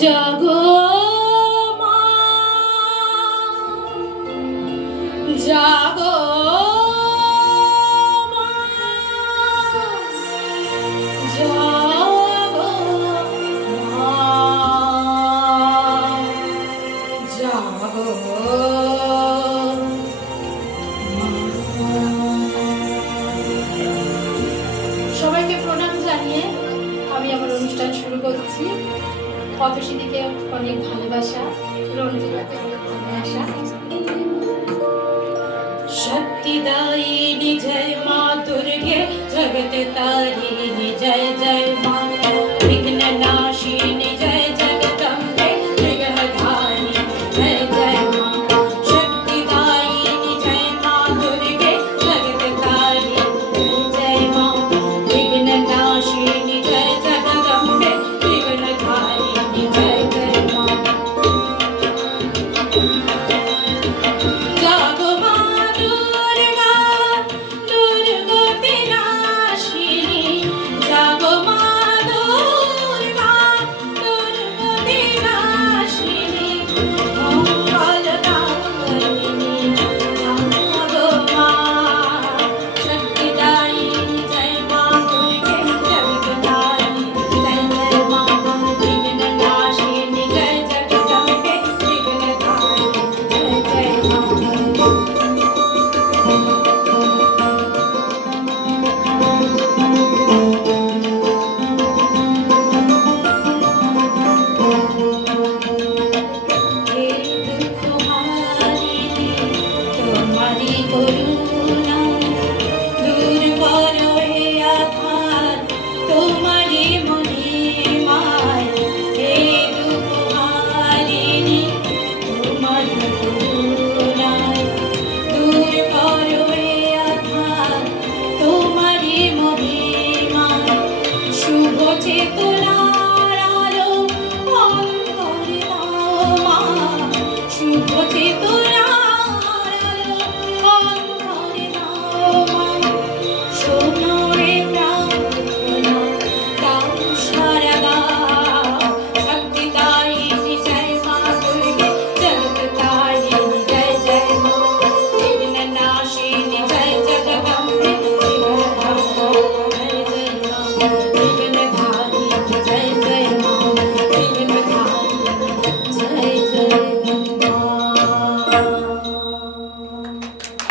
জাগো জাগো সবাইকে প্রণাম জানিয়ে আমি আমার অনুষ্ঠান শুরু করছি। পদশীদিকে অনেক ভালোবাসা রঞ্জিলাকে অনেক ভালোবাসা। শক্তিদায়ী জয় মা দুর্গে জগতে তারি জয় জয়।